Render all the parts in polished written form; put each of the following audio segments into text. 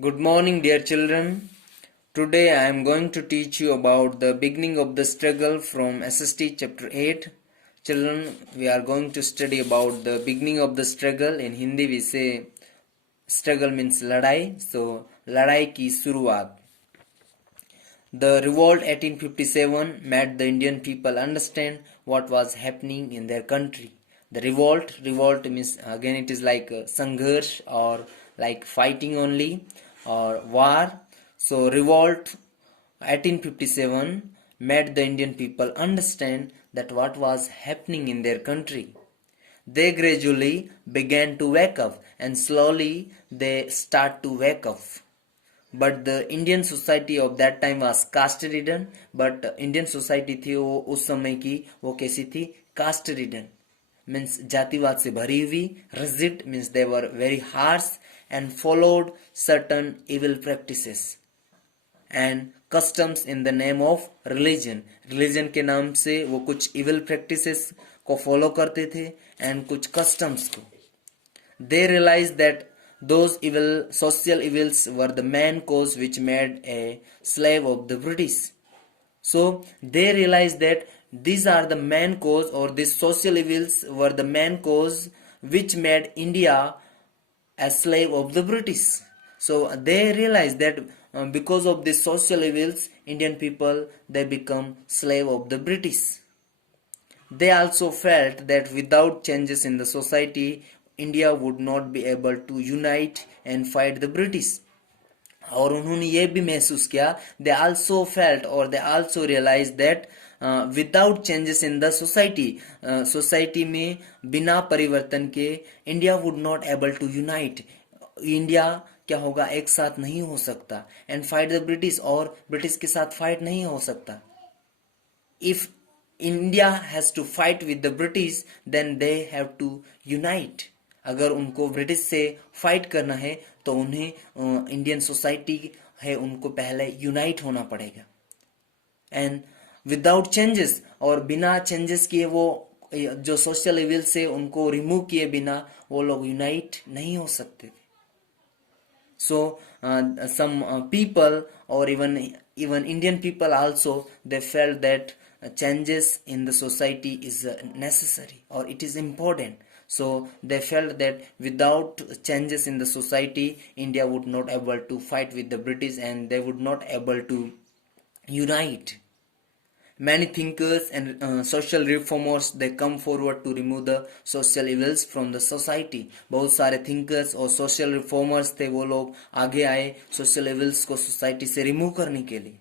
Good morning, dear children. Today I am going to teach you about the beginning of the struggle from SST chapter 8. Children, we are going to study about the beginning of the struggle. In Hindi we say struggle means ladai. So ladai ki शुरुआत. The revolt 1857 made the Indian people understand what was happening in their country. The revolt means again it is like sangharsh or like fighting only or war. So revolt 1857 made the Indian people understand that what was happening in their country. They gradually began to wake up and slowly they start to wake up. But the Indian society of that time was caste ridden. But Indian society थी वो उस समय की वो कैसी थी, caste ridden means जातिवाद से भरी हुई. Rigid means they were very harsh and followed certain evil practices and customs in the name of religion. Religion के नाम से वो कुछ evil practices को follow करते थे and कुछ customs को. They realized that those social evils were the main cause which made a slave of the British. So they realized that these are the main cause, or these social evils were the main cause which made India a slave of the British. So they realized that because of these social evils, Indian people they become slave of the British. They also felt that without changes in the society, India would not be able to unite and fight the British. और उन्होंने ये भी महसूस किया, they also felt or they also realized that without changes in the society, society में बिना परिवर्तन के India would not able to unite. India क्या होगा, एक साथ नहीं हो सकता and fight the British, और British के साथ fight नहीं हो सकता. If India has to fight with the British, then they have to unite. अगर उनको ब्रिटिश से फाइट करना है तो उन्हें इंडियन सोसाइटी है उनको पहले यूनाइट होना पड़ेगा. एंड विदाउट चेंजेस, और बिना चेंजेस किए वो जो सोशल इविल से उनको रिमूव किए बिना वो लोग यूनाइट नहीं हो सकते थे. So some people or even Indian people also, they felt that changes in the society is necessary or it is important. So they felt that without changes in the society, India would not able to fight with the British and they would not able to unite. Many thinkers and social reformers they come forward to remove the social evils from the society. बहुत सारे thinkers और social reformers थे, वो लोग आगे आए social evils को society से remove करने के लिए.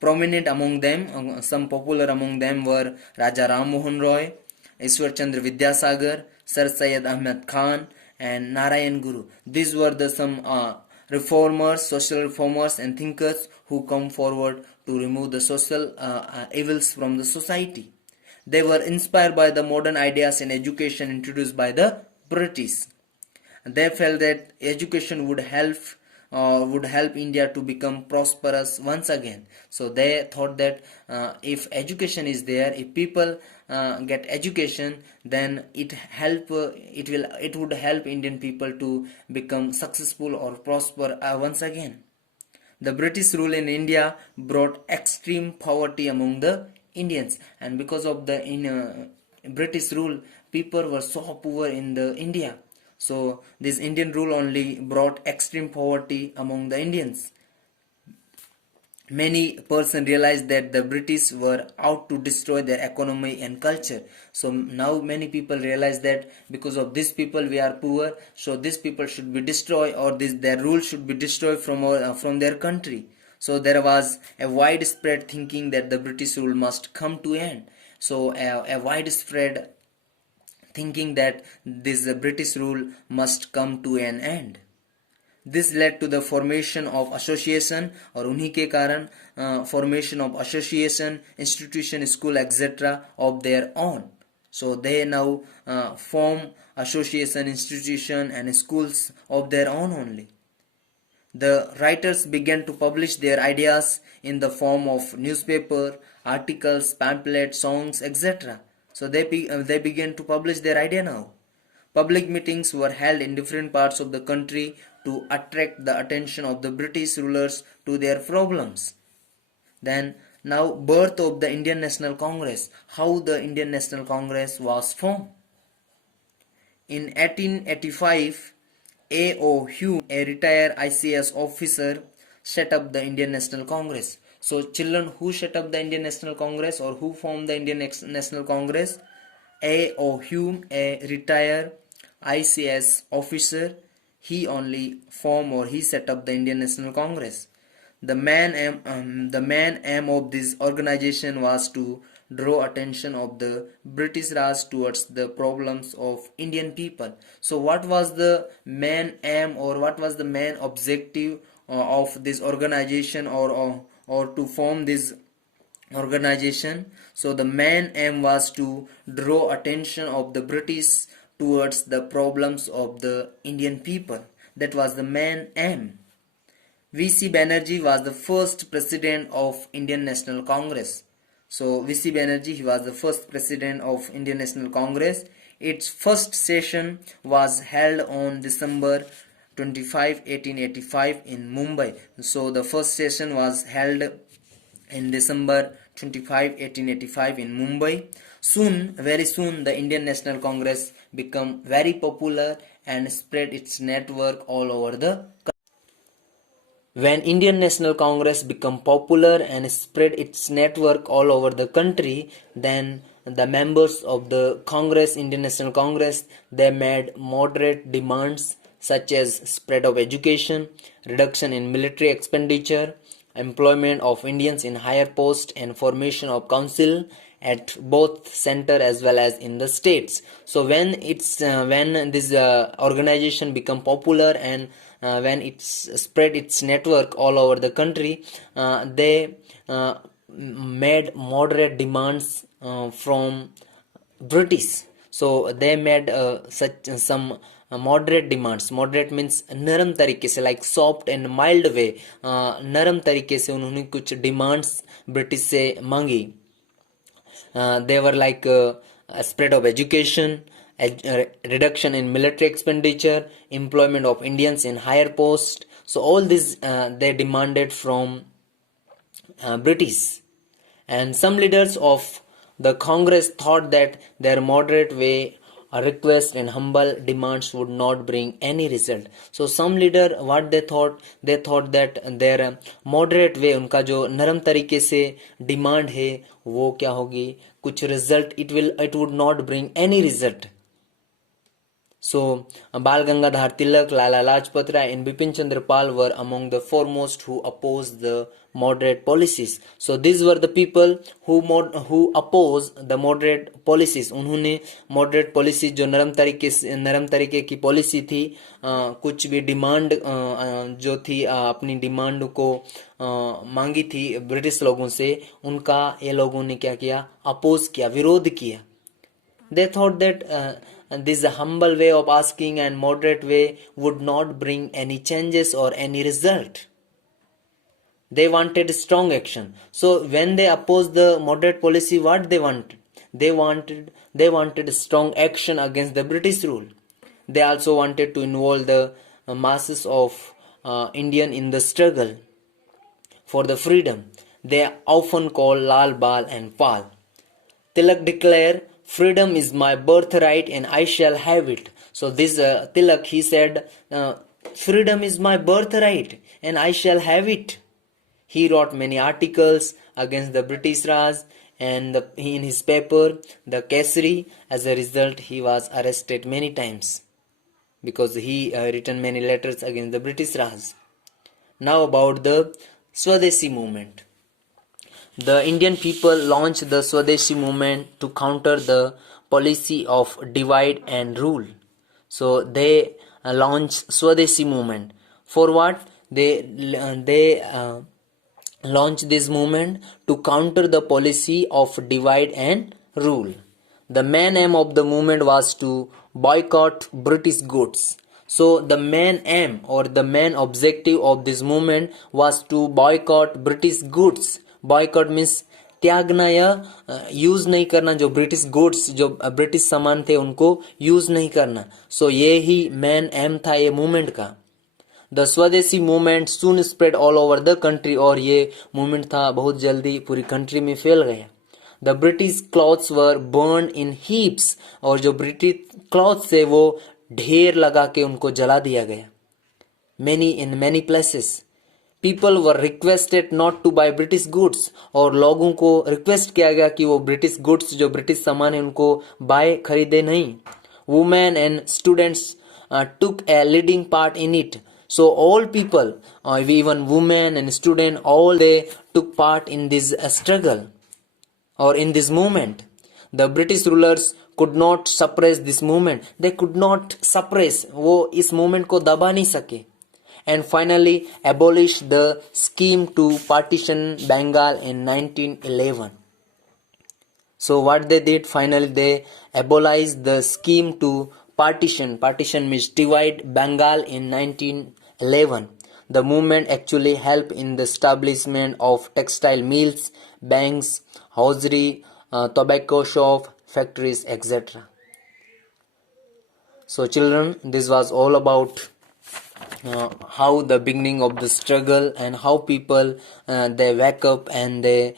Prominent among them, some popular among them were Raja Ram Mohan Roy, Ishwar Chandra Vidyasagar, Sir Syed Ahmed Khan, and Narayan Guru. These were the some reformers, social reformers and thinkers who come forward to remove the social evils from the society. They were inspired by the modern ideas in education introduced by the British. They felt that education would help India to become prosperous once again. So they thought that if education is there, if people get education, then it would help Indian people to become successful or prosper once again. The British rule in India brought extreme poverty among the Indians, and because of the British rule, people were so poor in the India. So this Indian rule only brought extreme poverty among the Indians. Many persons realized that the British were out to destroy their economy and culture. So now many people realize that because of these people we are poor, so these people should be destroyed, or their rule should be destroyed from their country. So there was a widespread thinking that the British rule must come to end. So a widespread thinking that this British rule must come to an end. This led to the formation of association, और उन्हीं के कारण formation of association, institution, school, etc. of their own. So they now form association, institution and schools of their own only. The writers began to publish their ideas in the form of newspaper, articles, pamphlets, songs, etc. So they began to publish their idea now. Public meetings were held in different parts of the country to attract the attention of the British rulers to their problems. Then now birth of the Indian National Congress. How the Indian National Congress was formed. In 1885, A.O. Hume, a retired ICS officer, set up the Indian National Congress. So children, who set up the Indian National Congress or who formed the Indian National Congress? A.O. Hume, a retired ICS officer, he only formed or he set up the Indian National Congress. The main aim of this organization was to draw attention of the British Raj towards the problems of Indian people. So what was the main aim or what was the main objective of this organization or to form this organization? So the main aim was to draw attention of the British towards the problems of the Indian people. That was the main aim. V.C. Banerjee was the first president of Indian National Congress. So V.C. Banerjee, he was the first president of Indian National Congress. Its first session was held on December 25, 1885 in Mumbai. So the first session was held in December 25, 1885 in Mumbai. Very soon, the Indian National Congress became very popular and spread its network all over the country. When Indian National Congress became popular and spread its network all over the country, then the members of the Congress, Indian National Congress, they made moderate demands such as spread of education, reduction in military expenditure, employment of Indians in higher posts, and formation of council at both center as well as in the states. So when this organization become popular and when it's spread its network all over the country, they made moderate demands from British. So they made some moderate demands. Moderate means नरम तरीके से, like soft and mild way. नरम तरीके से उन्होंने कुछ demands British से मांगी. They were like a spread of education, reduction in military expenditure, employment of Indians in higher posts. So all this they demanded from British. And some leaders of the Congress thought that their moderate way, request and humble demands would not bring any result. So some leader, what they thought that their moderate way, उनका जो नरम तरीके से demand है वो क्या होगी, कुछ result, it would not bring any result. So Bal Gangadhar Tilak, Lala Lajpat Rai and Bipin Chandra Pal were among the foremost who opposed the moderate policies. So these were the people who opposed the moderate policies. उन्होंने moderate policies जो नरम तरीके की policy थी, कुछ भी demand जो थी अपनी demand को मांगी थी ब्रिटिश लोगों से, उनका ये लोगों ने क्या किया, oppose किया, विरोध किया. They thought that this humble way of asking and moderate way would not bring any changes or any result. They wanted strong action. So when they opposed the moderate policy, what they wanted? They wanted strong action against the British rule. They also wanted to involve the masses of Indian in the struggle for the freedom. They often call Lal, Bal and Pal. Tilak declared, freedom is my birthright and I shall have it. So this Tilak, he said, freedom is my birthright and I shall have it. He wrote many articles against the British Raj and in his paper, the Kesari. As a result, he was arrested many times because he written many letters against the British Raj. Now about the Swadeshi movement. The Indian people launched the Swadeshi movement to counter the policy of divide and rule. So they launched Swadeshi movement. For what? They launched this movement to counter the policy of divide and rule. The main aim of the movement was to boycott British goods. So the main aim or the main objective of this movement was to boycott British goods. Boycott means त्यागना या use नहीं करना, जो British goods, जो British सामान थे उनको use नहीं करना. सो ये ही मेन एम था ये मूवमेंट का. द स्वदेशी movement soon spread all over the country, और ये मूवमेंट था बहुत जल्दी पूरी कंट्री में फैल गया. The British clothes were burn in heaps, और जो ब्रिटिश क्लॉथ्स थे वो ढेर लगा के उनको जला दिया गया. in many places people were requested not to buy British goods, और लोगों को रिक्वेस्ट किया गया कि वो ब्रिटिश गुड्स जो ब्रिटिश सामान है उनको बाय खरीदे नहीं. Women and students took a leading part in it. So all people, even women and students, all they took part in this struggle or in this movement. The British rulers could not suppress this movement. They could not suppress. वो इस movement को दबा नहीं सके. And finally abolished the scheme to partition Bengal in 1911. So what they did, finally they abolished the scheme to partition means divide Bengal in 1911. The movement actually helped in the establishment of textile mills, banks, hosiery, tobacco shop, factories, etc. So children, this was all about how the beginning of the struggle and how people they wake up and they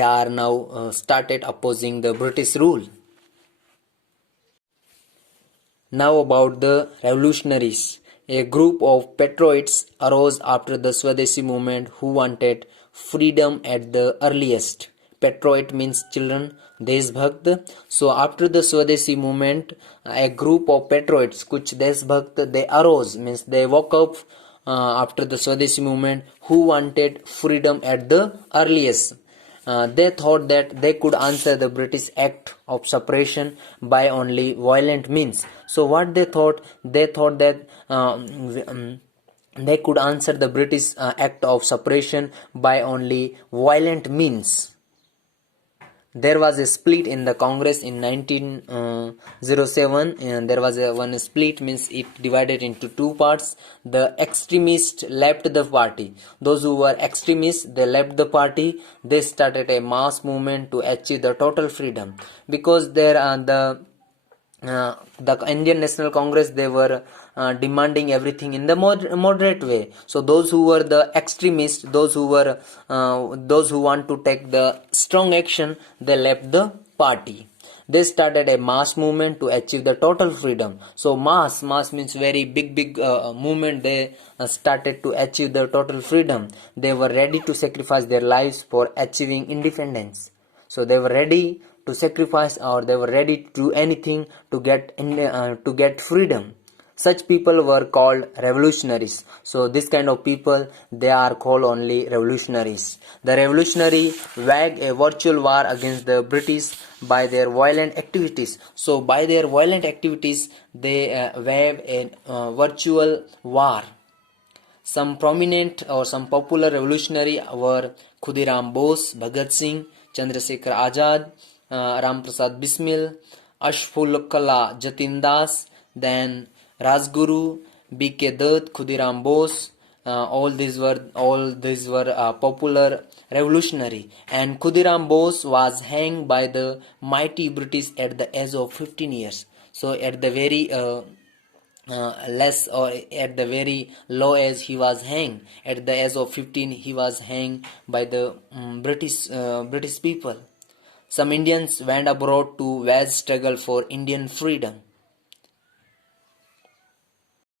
are now started opposing the British rule. Now about the revolutionaries. A group of patriots arose after the Swadeshi movement who wanted freedom at the earliest. Patriot means children, देशभक्त. So after the Swadeshi movement, a group of patriots, कुछ देशभक्त, they arose means they woke up after the Swadeshi movement who wanted freedom at the earliest. They thought that they could answer the British act of separation by only violent means. So what they thought that they could answer the British act of separation by only violent means. There was a split in the Congress in 1907, and there was one split means it divided into two parts. The extremists left the party. Those who were extremists, they left the party. They started a mass movement to achieve the total freedom, because there are the Indian National Congress, they were demanding everything in the moderate way. So those who were the extremists, those who want to take the strong action, they left the party. They started a mass movement to achieve the total freedom. So mass means very big movement. They started to achieve the total freedom. They were ready to sacrifice their lives for achieving independence. So they were ready to sacrifice, or they were ready to do anything to get freedom. Such people were called revolutionaries. So this kind of people, they are called only revolutionaries. The revolutionary waged a virtual war against the British by their violent activities. So by their violent activities, they waged a virtual war. Some prominent or some popular revolutionary were Khudiram Bose, Bhagat Singh, Chandrasekhar Azad, Ram Prasad Bismil, Ashfaqullah Jatin Das, then Rajguru, B.K. Dutt, Khudiram Bose. All these were popular revolutionary. And Khudiram Bose was hanged by the mighty British at the age of 15 years. So at the very less or at the very low age he was hanged. At the age of 15 he was hanged by the British people. Some Indians went abroad to wage struggle for Indian freedom.